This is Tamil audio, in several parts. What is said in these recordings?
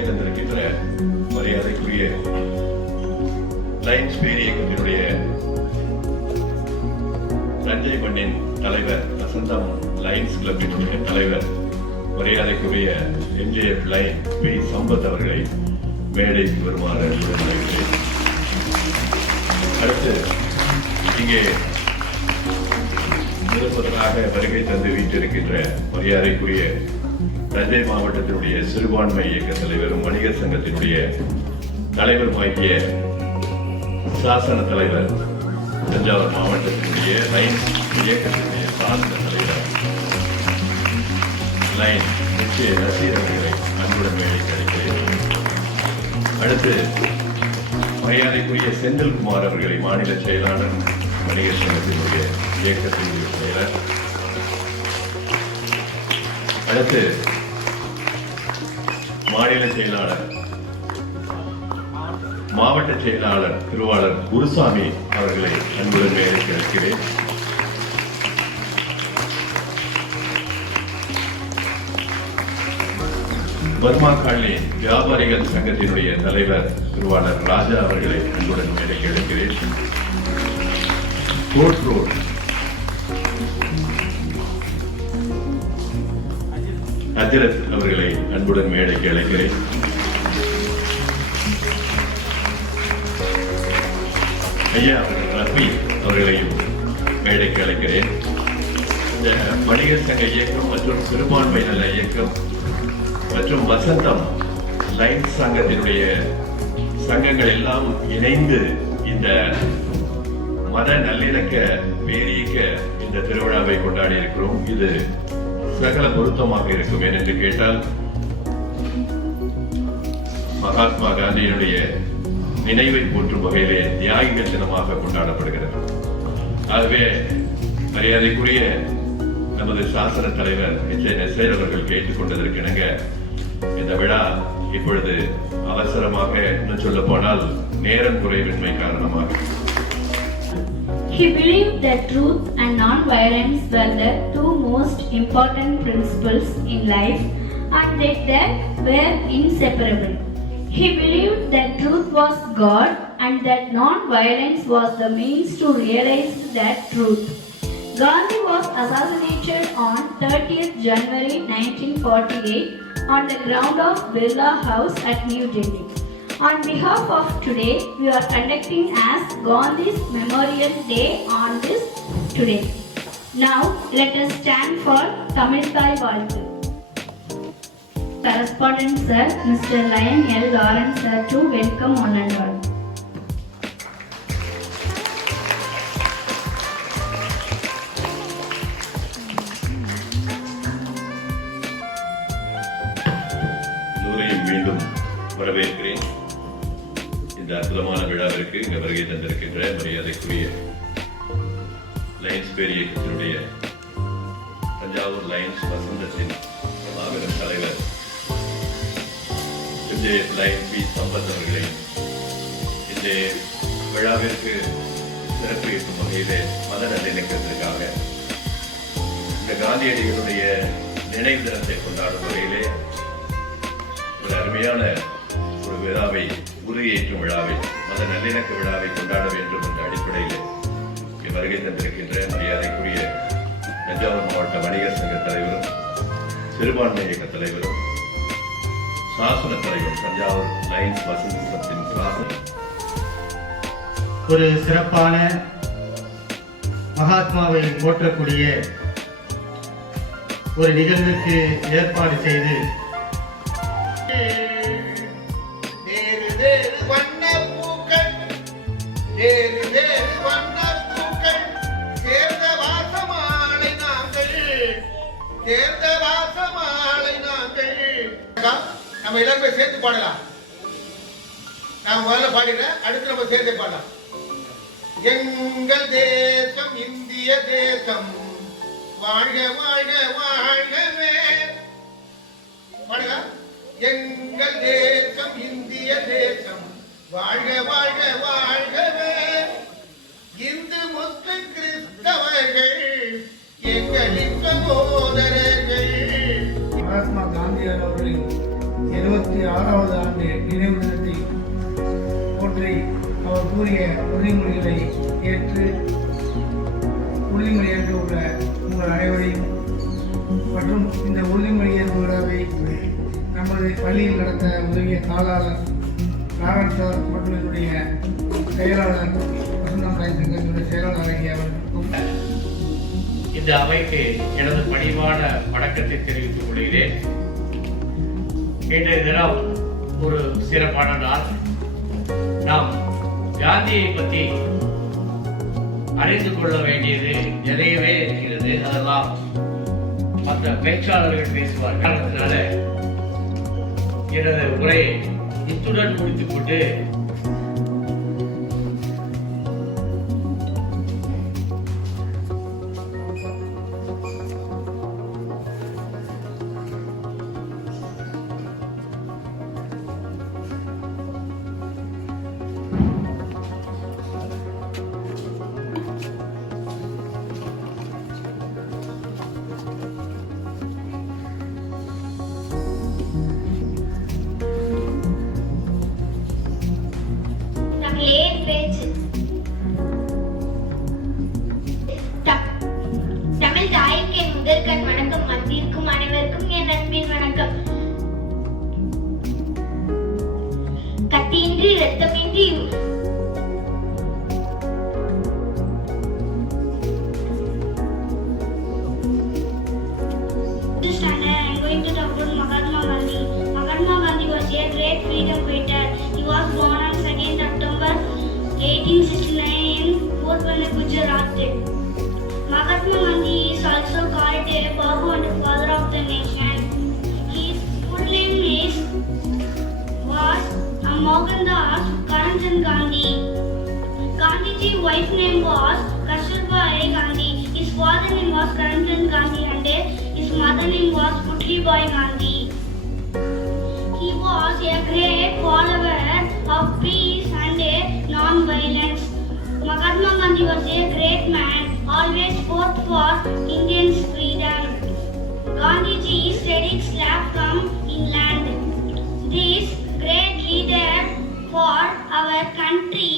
வருகை தந்திருக்கின்ற மரியாதைக்குரிய லைன்ஸ் பேர் இயக்கத்தினுடைய தஞ்சை மண்ணின் தலைவர், வசந்தம் லைன்ஸ் கிளப்பினுடைய தலைவர், மரியாதைக்குரிய எம்ஜிஎஃப் லைன் பி சம்பத் அவர்களை மேடைக்கு வருமாறு அழைக்கிறேன். அடுத்து இங்கே நிருபதனாக வருகை தந்து வீட்டிருக்கின்ற மரியாதைக்குரிய தஞ்சை மாவட்டத்தினுடைய சிறுபான்மை இயக்க தலைவரும் வணிகர் சங்கத்தினுடைய தலைவருமாகிய சாசன தலைவர், தஞ்சாவூர் மாவட்டத்தினுடைய லைன் இயக்கத்தினுடைய சாசன தலைவர் லைன் நசீர் அவர்களை அன்புடன் மேடைக்கு அழைக்கிறேன். அடுத்து மரியாதைக்குரிய செந்தில்குமார் அவர்களை மாநில செயலாளர், வணிகர் சங்கத்தினுடைய இயக்கத்தினுடைய செயலர். அடுத்து மாநில செயலாளர், மாவட்ட செயலாளர் திருவாளர் குருசாமி அவர்களை அன்புடன் மேடைக்கு அழைக்கிறேன். பர்மா காலனி வியாபாரிகள் சங்கத்தினுடைய தலைவர் திருவாளர் ராஜா அவர்களை அன்புடன் மேடைக்கு அழைக்கிறேன். கோட் ரோட் அஜரத் அவர்களை அன்புடன் மேடைக்கு அழைக்கிறேன். ஐயா அவர்கள் ரஃபி அவர்களையும் மேடைக்கு அழைக்கிறேன். இந்த வணிகர் சங்க இயக்கம் மற்றும் சிறுபான்மை நல இயக்கம் மற்றும் வசந்தம் லைன் சங்கத்தினுடைய சங்கங்கள் எல்லாம் இணைந்து இந்த மத நல்லிணக்க பேரியக்க இந்த திருவிழாவை கொண்டாடி இருக்கிறோம். இது சகல பொருத்தமாக இருக்கும். ஏனென்று கேட்டால் மகாத்மா காந்தியினுடைய நினைவை போற்றும் வகையிலே தியாகிகள் தினமாக கொண்டாடப்படுகிறது. ஆகவே மரியாதைக்குரிய நமது சாசன தலைவர் நசீர் அவர்கள் கேட்டுக்கொண்டதற்கு இணங்க இந்த விழா இப்பொழுது அவசரமாக இன்னும் சொல்ல போனால் நேரம் குறைவின்மை காரணமாக. He believed that truth and non-violence were the two most important principles in life and that they were inseparable. He believed that truth was God and that non-violence was the means to realize that truth. Gandhi was assassinated on 30th January 1948 on the ground of Birla House at New Delhi. On behalf of today, we are conducting as Gandhi's Memorial Day on this today. Now, let us stand for Tamil Thai Valthu. Correspondent Sir, Mr. Lion L. Lawrence Sir to welcome one and all. மீண்டும் வரவேற்கிறேன். இந்த அற்புதமான விழாவிற்கு இங்க வருகை தந்திருக்கின்ற மரியாதைக்குரிய லைன்ஸ் பேர் இயக்கத்தினுடைய தஞ்சாவூர் லைன்ஸ் வசந்தத்தின் மாபெரும் தலைவர் எம்ஜிஎஃப் லைன் பி சம்பத் அவர்களை இந்த விழாவிற்கு சிறப்பு ஏற்றும் வகையிலே மத நல்லிணக்கத்திற்காக இந்த காந்தியடிகளுடைய நினைவு தினத்தை கொண்டாடும் வகையிலே ஒரு அருமையான ஒரு விழாவை, உறுதியேற்றும் விழாவை, மத நல்லிணக்க விழாவை கொண்டாட வேண்டும் என்ற அடிப்படையில் வருகை தந்திருக்கின்ற மரியாதைக்குரிய தஞ்சாவூர் மாவட்ட வணிகர் சங்க தலைவரும் சிறுபான்மை இயக்க தலைவரும் சாசன தலைவர் தஞ்சாவூர் லைன்ஸ் வசந்தத்தின் சாசன ஒரு சிறப்பான மகாத்மாவை போற்றக்கூடிய ஒரு நிகழ்வுக்கு ஏற்பாடு செய்து நம்ம எல்லாருமே சேர்த்து பாடலாம். நான் முதல்ல பாடினேன், அடுத்து நம்ம சேர்த்து பாடலாம். எங்கள் தேசம் இந்திய தேசம் வாழ்க வாழ்க வாழ்கவே. பாடுங்க. எங்கள் தேசம் இந்திய தேசம் வாழ்க வாழ்க வாழ்கவே. இந்து முஸ்லிம் கிறிஸ்தவர்கள் எங்களின் சகோதரர்கள். மகாத்மா காந்தியார் அவர்களின் 76வது ஆண்டு நினைவு தினத்தை போற்றி அவர் கூறிய உறுதிமொழிகளை ஏற்று உறுதிமொழி ஏற்று உள்ள உங்கள் அனைவரையும் மற்றும் இந்த உறுதிமொழி ஏற்பு விழாவை நமது பள்ளியில் நடத்த உதவிய தாளாளர் நாராயண் சார் மற்றும் என்னுடைய செயலாளர் வசந்தம் தாய் சங்கத்தினுடைய செயலாளர் ஆகிய அவர்களுக்கும் இந்த அவைக்கு எனது பணிவான வணக்கத்தை தெரிவித்துக் கொள்கிறேன். இன்றைய தினம் ஒரு சிறப்பான நாள். நாம் காந்தியை பற்றி அறிந்து கொள்ள வேண்டியது நிறையவே இருக்கிறது. அதெல்லாம் மற்ற பேச்சாளர்கள் பேசுவார் காரணத்தினால எனது உரையை இத்துடன் முடித்துக் கொண்டு தமிழ் தாய்க்கு என் முதற்கண் வணக்கம். வந்திருக்கும் அனைவருக்கும் என் அன்பின் வணக்கம். கத்தியின்றி ரத்தமின்றி I'm going to talk about Mahatma Gandhi. Mahatma Gandhi was a great freedom fighter. He was born on 2nd October 1869 in Porbandar, Gujarat. Mahatma Gandhi is also called a Babu and the father of the nation. His full name was Mohandas Karamchand Gandhi. Gandhiji's wife name was Kasturba Gandhi. His father name was Karamchand Gandhi and his mother name was Putlibai Gandhi. He was a great follower of peace and non-violence. Mahatma Gandhi was a great man, always fought for Indians' freedom. Gandhiji studied slave from England. This great leader for our country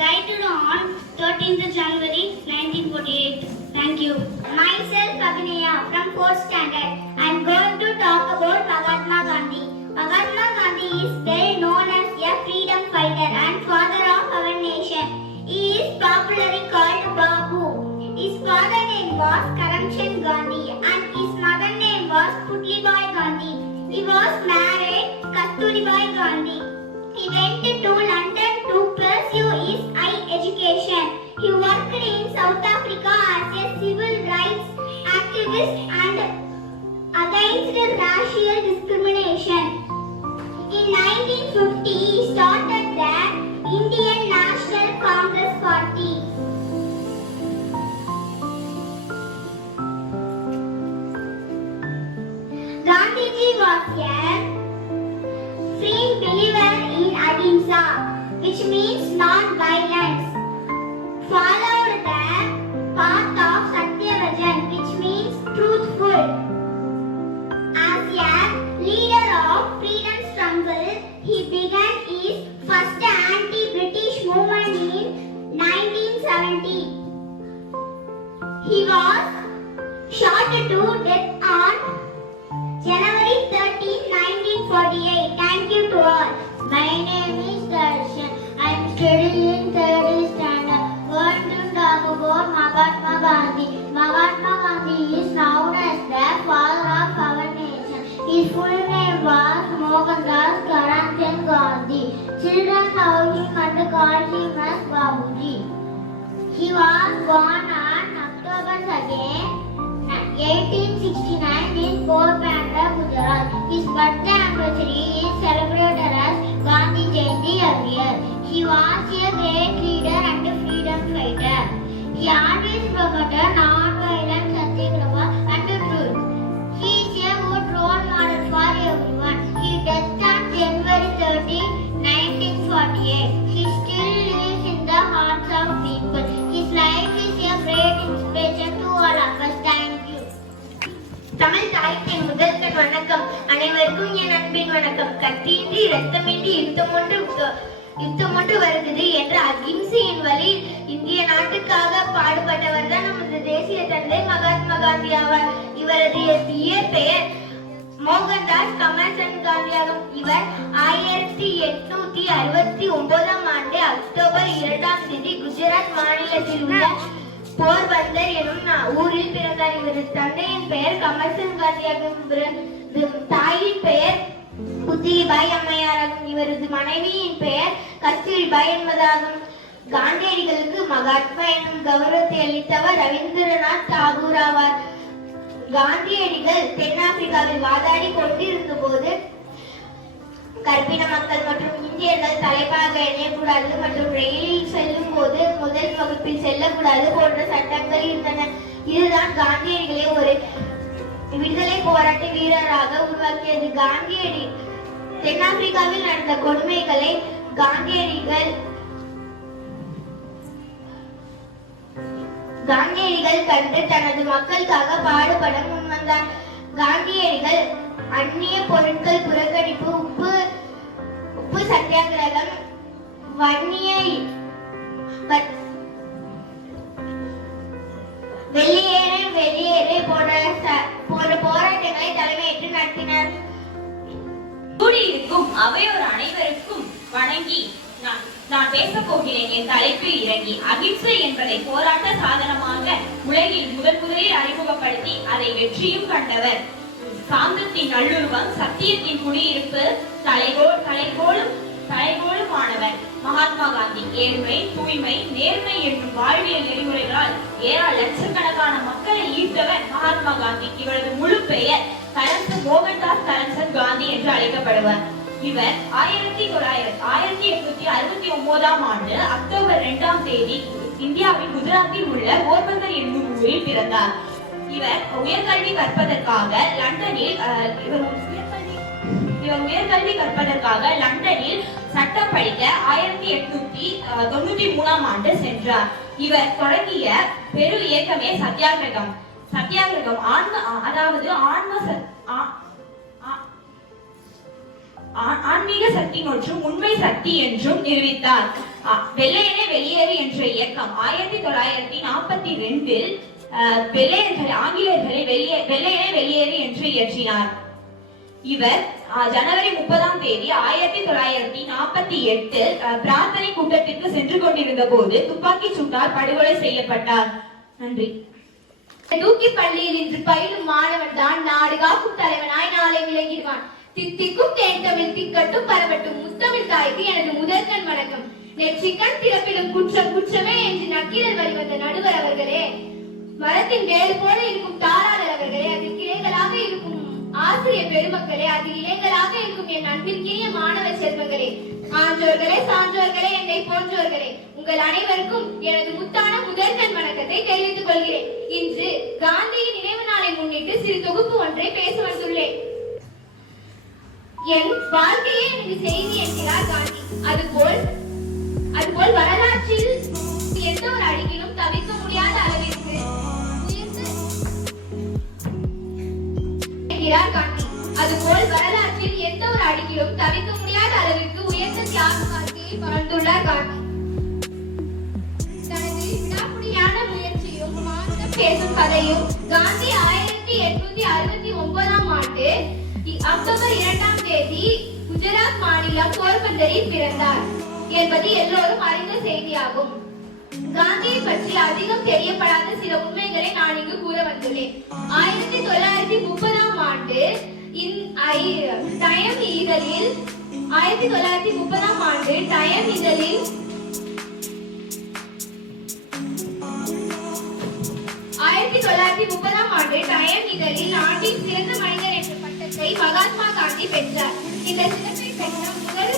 died on 13th January 1948. Thank you. Myself Abhinaya from 4th standard. I am going to talk about Mahatma Gandhi. Mahatma Gandhi is well known as a freedom fighter and father of our nation. He is popularly called Babu. His father name was Karamchand Gandhi and his mother name was Putlibai Gandhi. He was married Kasturibai Gandhi. He went to London to pursue his high education. He worked in South Africa as a civil rights activist and against racial discrimination. In 1950, he started the Indian National Congress Party. Gandhiji was a firm believer in ahimsa, which means non-violence. Followed the path of Satyavratan, which means truthful. As a leader of freedom struggle, he began his first anti-British movement in 1970. He was shot to death on January 13, 1948. Thank you to all. My name is Darshan. I am studying in 3rd standard. Going to talk about Mahatma Gandhi. Mahatma Gandhi is known as the father of our nation. His full name was Mohandas Karamchand Gandhi. Children love him and call him as Babuji. He was born on October 2nd, 1869 in Porbandar, Gujarat. His birthday anniversary is celebrated as Gandhi Jayanti every year. He was a great leader and freedom fighter. He always promoted non-violence, satyagraha and truth. He is a good role model for everyone. He died on January 30, 1948. He still lives in the hearts of people. His life is a great inspiration to all of us. Thank you. Tamil தாய்க்கு முதற்கண் வணக்கம். அனைவருக்கும் என் அன்பின் வணக்கம். கத்தியின்றி இரத்தமின்றி யுத்தம் ஒன்று வருகிறது என்ற அகிம்சையின் வழி இந்திய நாட்டுக்காக பாடுபட்டவர் தான் நமது தேசிய தந்தை மகாத்மா காந்தி ஆவார். இவரது இயற்பெயர் மோகன்தாஸ் கமல்சந்த் காந்தியாகும். இவர் 1869 ஆண்டு அக்டோபர் 2ஆம் தேதி குஜராத் மாநிலத்தில் உள்ள போர்பந்தர் எனும் ஊரில் பிறந்தார். இவரது தந்தையின் பெயர் கமல்சந்த் காந்தியாகும். தாயின் பெயர் புத்திரிபாய் அம்மையாராகும். இவரது மனைவியின் பெயர் கஸ்தூரிபாய் என்பதாகும். காந்தியடிகளுக்கு மகாத்மா எனும் கௌரவத்தை அளித்தவர் ரவீந்திரநாத் தாகூர் ஆவார். காந்தியடிகள் தென்னாப்பிரிக்காவில் வாதாடி கொண்டிருந்த போது கற்பின மக்கள் மற்றும் இந்தியர்கள் தலைப்பாக எண்ணக்கூடாது மற்றும் ரயிலில் செல்லும் போது முதல் வகுப்பில் செல்லக்கூடாது போன்ற சட்டங்கள் இருந்தன. இதுதான் காந்தியடிகளை ஒரு விடுதலை போராட்ட வீரராக உருவாக்கியது. தென்னாப்பிரிக்காவில் நடந்த கொடுமைகளை காந்தியடிகள் கண்டு தனது மக்களுக்காக பாடுபட முன்வந்தார். காந்தியடிகள் அந்நிய பொருட்கள் புறக்கணிப்பு, உப்பு சத்தியாகிரகம், வெளியேறு போன்ற போராட்டங்களை தலைமையேற்று நடத்தினார். கூடியிருக்கும் அவையோர் அனைவருக்கும் வணங்கி நான் பேசப் போகிறேன். என் தலைப்பில் இறங்கி அகிம்சை என்பதை போராட்ட சாதனமாக உலகில் முதலில் அறிமுகப்படுத்தி அதை வெற்றியும் கண்டவர். சாந்தத்தின் நல்லுருவம், சத்தியத்தின் குடியிருப்பு, தலைகோலுமானவர் மகாத்மா காந்தி. ஏழ்மை, தூய்மை, நேர்மை என்னும் வாழ்வியல் நெறிமுறைகளால் லட்சக்கணக்கான மக்களை ஈர்த்தவர் மகாத்மா காந்தி. இவரது முழு பெயர் மோகன்தாஸ் கரம்சந்த் காந்தி என்று அழைக்கப்படுவார். இவர் 1869 ஆண்டு அக்டோபர் 2ஆம் தேதி இந்தியாவின் குஜராத்தில் உள்ள போர்பந்தர் என்னும் ஊரில் பிறந்தார். இவர் உயர்கல்வி கற்பதற்காக லண்டனில் சட்டம் படிக்க 1893 ஆண்டு சென்றார். இவர் தொடங்கிய பெரு இயக்கமே சத்தியாகிரகம். ஆன்மீக சக்தி மற்றும் உண்மை சக்தி என்றும் நிரூபித்தார். வெள்ளையனே வெளியேறு என்ற இயக்கம் 1942 ஆங்கிலேயர்களை வெள்ளையனே வெளியேறு என்று இயற்றினார். இவர் ஜனவரி 30ஆம் தேதி 1948 பிரார்த்தனை கூட்டத்திற்கு சென்று கொண்டிருந்த போது துப்பாக்கி சூட்டால் படுகொலை செய்யப்பட்டார். நன்றி. தூக்கி பள்ளியில் இன்று பயிலும் மாணவன் தான் நாடு காக்கும் தலைவனாய் நாளை விளங்கிடுவான். தித்திக்கும் தேன் தமிழ் திக்கட்டும் பரவட்டும். முத்தமிழ் தாய்க்கு எனது முதற்கண் வணக்கம். நெற்றிக்கண் திறப்பிலும் குற்றம் குற்றமே என்று நக்கீரர் வழிவந்த நடுவர் அவர்களே, மரத்தின் வேறு போல இருக்கும் தாராளர் அவர்களே, அதில் கிளைகளாக இருக்கும் ஆசிரியர் பெருமக்களே, அதில் இளைஞராக இருக்கும் என் அன்பிற்கினிய மாணவ செல்வங்களே, ஆன்றோர்களே, சான்றோர்களே, என்னை போன்றோர்களே, உங்கள் அனைவருக்கும் எனது முத்தான முதற்கண் வணக்கத்தை தெரிவித்துக் கொள்கிறேன். இன்று காந்தியின் நினைவு நாளை முன்னிட்டு சிறு தொகுப்பு ஒன்றை பேச வந்துள்ளேன். என் வாழ்க்கையே எனக்கு செய்தி என்கிறார் காந்தி. அதுபோல் வரலாற்றில் எந்த ஒரு அடியிலும் தவிர்க்க முடியாத அளவிற்கு என்கிறார் காந்தி. அதுபோல் வரலாற்றில் எந்த ஒரு அடியிலும் தவிர்க்க முடியாத அளவிற்கு உயர்ந்த தியாக வாழ்க்கையை வாழ்ந்துள்ளார் காந்தி. தனது விடாப்பிடியான முயற்சியும் மாற்றம் பேசும் கதையும் காந்தி 1869 ஆண்டு அக்டோபர் 2ஆம் தேதி குஜராத் மாநிலம் போர்பந்தரில் பிறந்தார் என்பது எல்லோரும் அறிந்த செய்தியாகும். காந்தியை பற்றி அதிகம் தெரியப்படாத சில உண்மைகளை நான் இங்கு கூற வந்துள்ளேன். 1930ஆம் ஆண்டு டைம் இதழில் 1930ஆம் ஆண்டு டைம் இதழில் ஆண்டின் சிறந்த மனிதர் என்ற பட்டத்தை மகாத்மா காந்தி பெற்றார். இந்த சிறப்பை பெற்ற முதல்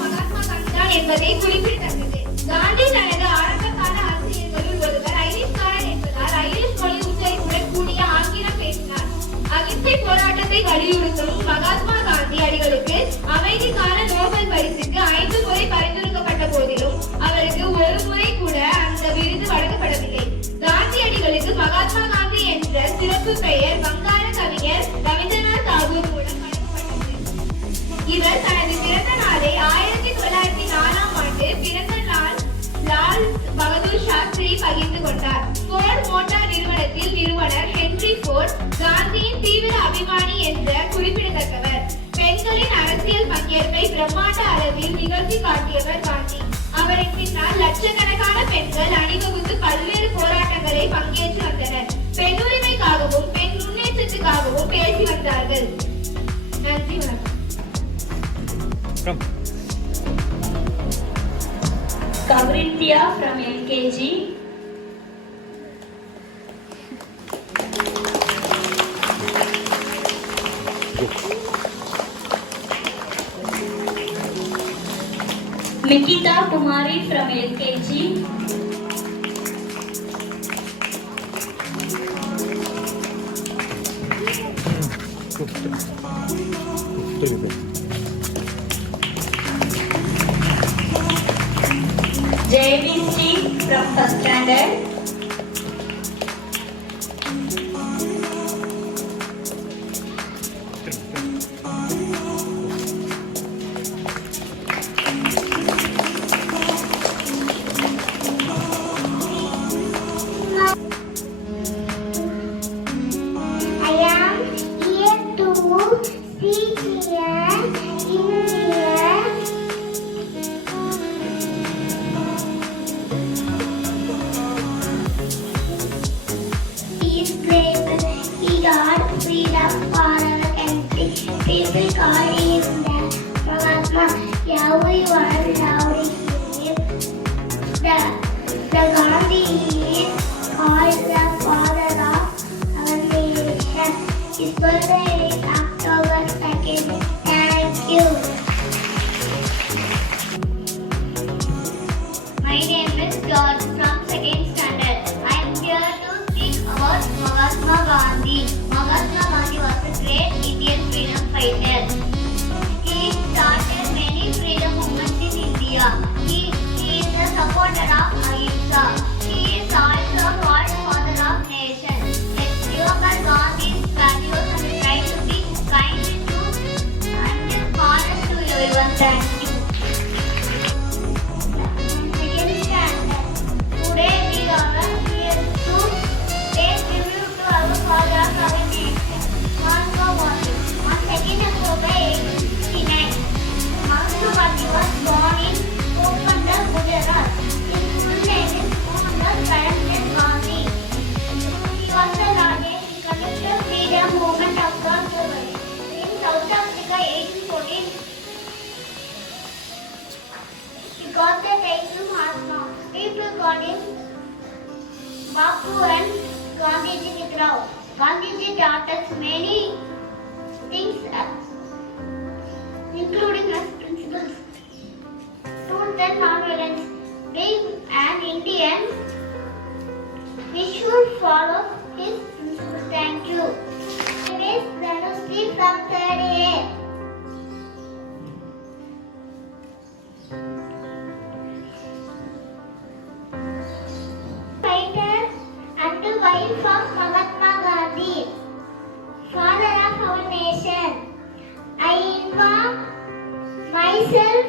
மகாத்மா காந்தி தான் என்பதை குறிப்பிடத்தக்கது. காந்தி தனது ஆரம்ப கால ஆசிரியர்களுள் ஒருவர் ஐரிஷ்காரர் என்பதால் ஐரிஷ் மொழி உச்சரிப்புடன் கூடிய ஆங்கிலம் பேசினார். அகிம்சை போராட்டத்தை வலியுறுத்தும் மகாத்மா காந்தி அடிகளுக்கு அமைதிக்கான நோபல் பரிசுக்கு 5 முறை பரிந்துரைக்கப்பட்ட போதிலும் அவருக்கு ஒரு முறை கூட அந்த விருது வழங்கப்படவில்லை. காந்தியடிகளுக்கு மகாத்மா காந்தி என்ற சிறப்பு பெயர் வங்காள கவி பிரம்மாண்ட அளவில் நிகழ்த்தி காட்டியவர் காந்தி. அவரின் பின்னால் லட்சக்கணக்கான பெண்கள் அணிவகுத்து பல்வேறு போராட்டங்களை பங்கேற்று வந்தனர். பெண் உரிமைக்காகவும் பெண் முன்னேற்றத்துக்காகவும் பேசி வந்தார்கள். நன்றி, வணக்கம். Kavrinthia from LKG. Mikita Kumari from LKG. JBC from first standard. I am here to see here in here. He is brave. He got freedom for our country. People call him the Mahatma. Everyone loved him. The Gandhi is called the father of our nation. His birthday is October 2nd. Thank you. My name is George from 2nd standard. I am here to speak about Mahatma Gandhi. Mahatma Gandhi was a great Indian freedom fighter. He started many freedom movements in India. He is a supporter of Ahimsa. He is also called father of nation. Let's remember Gandhi's values and try to be kind to and honest to everyone. Thank you. Second standard. Today we are here to pay tribute to our father of our nation, Mahatma Gandhi. On 2nd October 1869, Mahatma Gandhi was born in Porbandar, Gujarat. His full name is Mohandas Karamchand Gandhi. He was the largest conductor freedom movement across the world. In South Africa, 1814, he got the title Mahatma. People called him Bapu and Gandhiji with Rao. Gandhiji taught us many things, including his principles. Truth and non-violence. Being an Indian, we should follow his principles. Thank you. My name is Dhanushri from 3rd A. Fighter and the wife of Mahatma Gandhi, father of our nation. I involve myself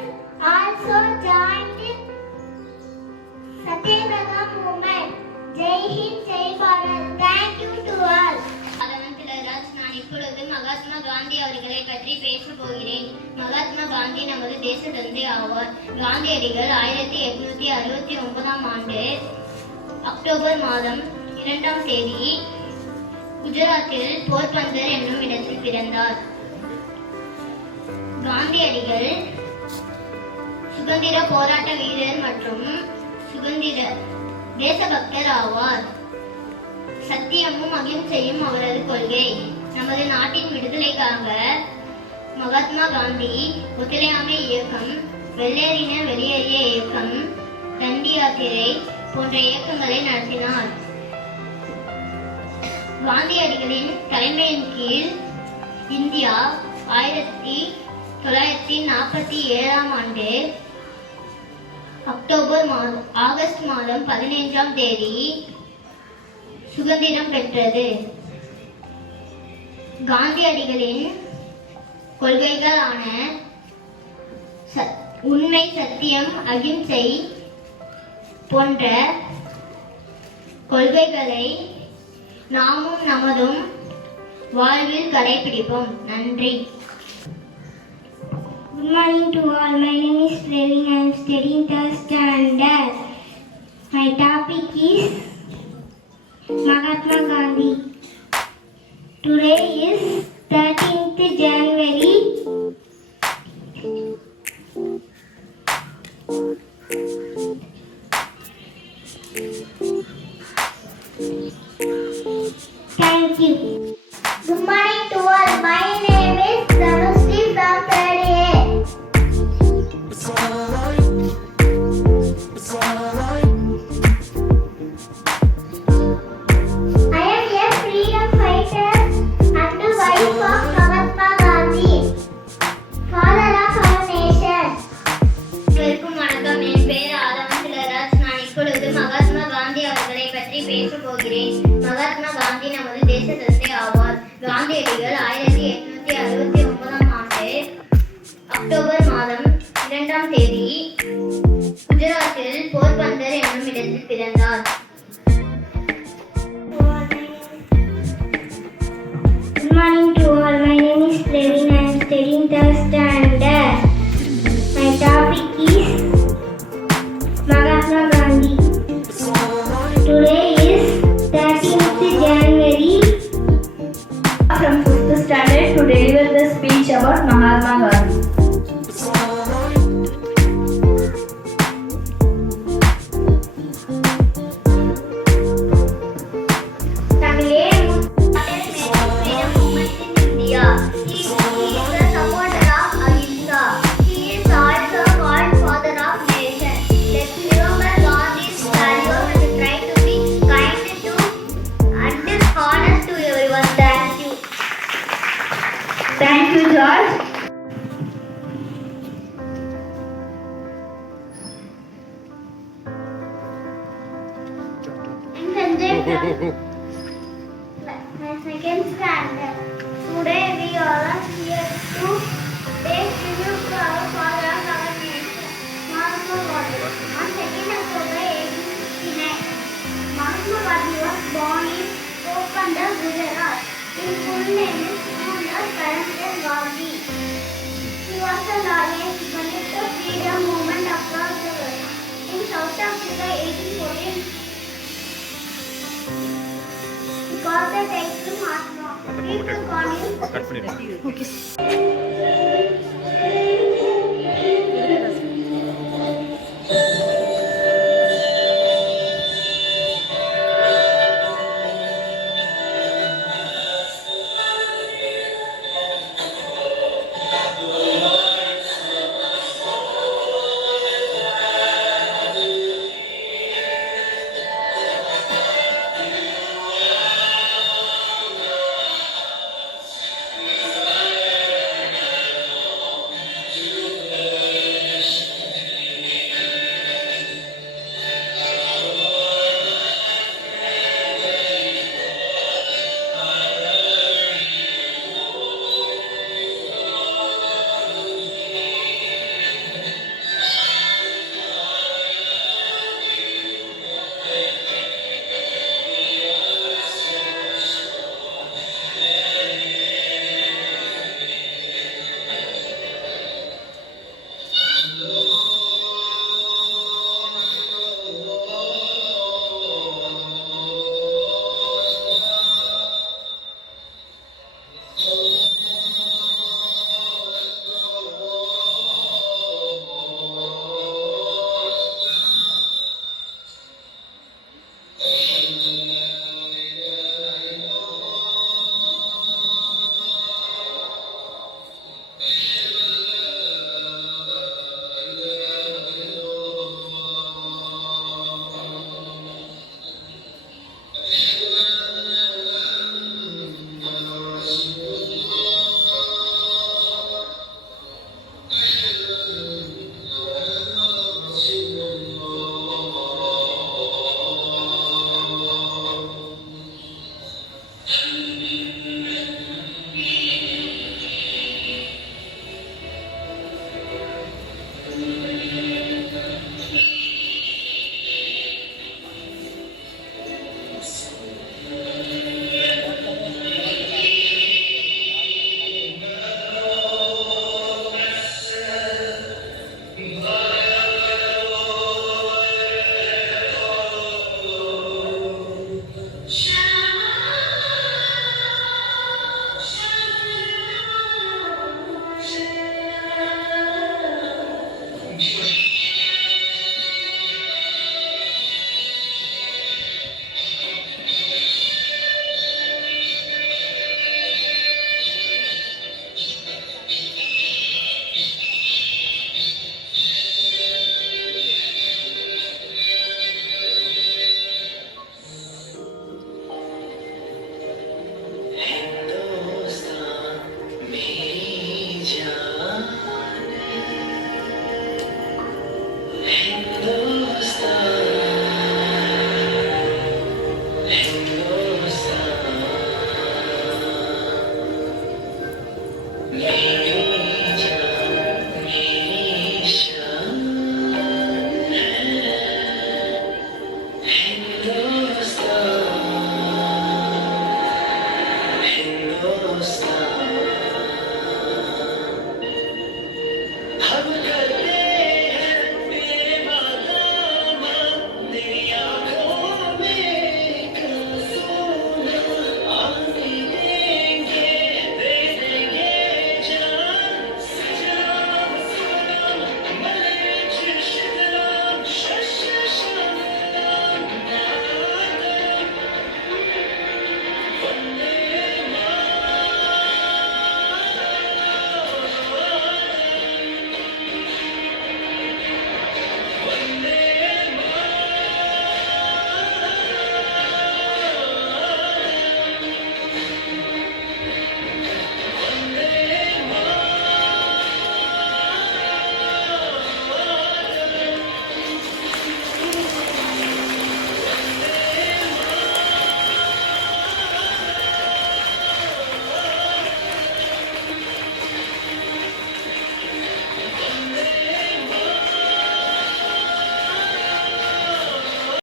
also joined Satyagraha movement. Jai Hind, Jai Bharat. Thank you to all. நான் இப்பொழுது மகாத்மா காந்தி அவர்களை பற்றி பேச போகிறேன். மகாத்மா காந்தி நமது தேச தந்தை ஆவார். காந்தியடிகள் 1869 ஆண்டு அக்டோபர் மாதம் 2ஆம் தேதி குஜராத்தில் போர்பந்தர் என்னும் இடத்தில் பிறந்தார். காந்தியடிகள் சுதந்திர போராட்ட வீரர் மற்றும் சுதந்திர தேசபக்தர் ஆவார். சத்தியமும் அகிம்சையும் அவரது கொள்கை. நமது நாட்டின் விடுதலைக்காக மகாத்மா காந்தி ஒத்துழையாமை இயக்கம், வெள்ளையரினர் வெளியேறிய இயக்கம், தண்டி யாத்திரை போன்ற இயக்கங்களை நடத்தினார். காந்தியடிகளின் தலைமையின் கீழ் இந்தியா 1947 ஆண்டு ஆகஸ்ட் மாதம் 15ஆம் தேதி சுதந்திரம் பெற்றது. காந்தியடிகளின் கொள்கைகளான உண்மை, சத்தியம், அகிம்சை போன்ற கொள்கைகளை நாமும் நமதும் வாழ்வில் கடைபிடிப்போம். நன்றி. Good morning to all. My name is Praveen. I am studying third standard. My topic is Mahatma Gandhi. Today is 13th January. Thank you. Good morning to all. My name is Dhanushri from 3rd A. I am a freedom fighter and wife of Mahatma Gandhi, father of our nation. அனைவருக்கும் வணக்கம். என் பெயர் ஆதவன் சிலராஜ். நான் இப்பொழுது மகாத்மா காந்தி அவர்களை பற்றி பேசப் போகிறேன். மகாத்மா காந்தி நமது தேச தந்தை ஆவார். காந்தியடிகள் 1869 ஆண்டு அக்டோபர் மாதம் 2ஆம் தேதி குஜராத்தில் போர்பந்தர் என்னும் இடத்தில் பிறந்தார். Good morning to all. My name is Praveen. I am studying third standard. My topic is Mahatma Gandhi. Today is 13th January. From 5th standard to deliver the speech about Mahatma Gandhi. Tamile freedom movement in India. He is a supporter of Ahimsa. He is also called father of nation. Let's remember Gandhi's values and try to be kind to and honest to everyone. Thank you. Thank you, George. I'm Sanjay from my second standard. Today we all are here to pay tribute to our father of our nation, Mahatma Gandhi. On 2nd October 1869, Mahatma Gandhi was born in Porbandar, Gujarat. His full name is Mohandas Karamchand Gandhi. He was a lawyer who managed the freedom movement across the world. In South Africa, 1814, he got the title Mahatma. He took on பகுத்தறிவு